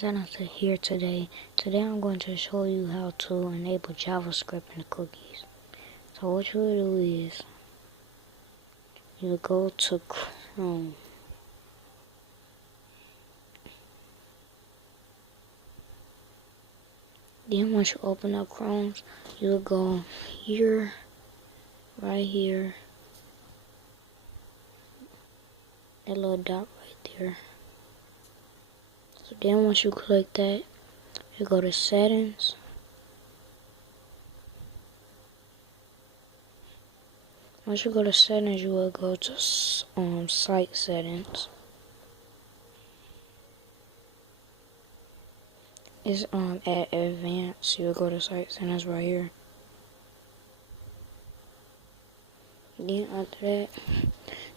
Another here today. Today I'm going to show you how to enable JavaScript in the cookies. So what you will do is you go to Chrome. Then once you open up Chrome, you'll go here, right here, that little dot right there. So then once you click that, you go to settings. Once you go to settings, you will go to site settings. It's at advanced. You'll go to site settings right here. Then after that,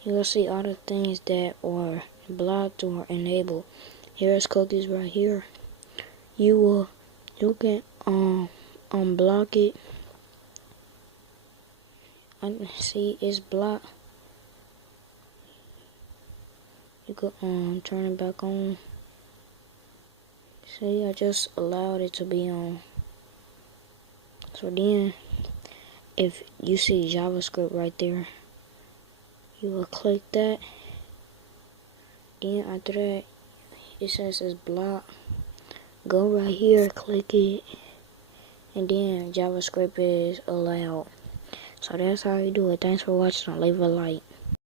you will see all the things that are blocked or enabled. Here's cookies right here. You can unblock it. I see it's blocked. You could turn it back on. See, I just allowed it to be on. So then, if you see JavaScript right there, you will click that. Then after that, it says it's blocked. Go right here, click it, and then JavaScript is allowed. So that's how you do it. Thanks for watching. Leave a like.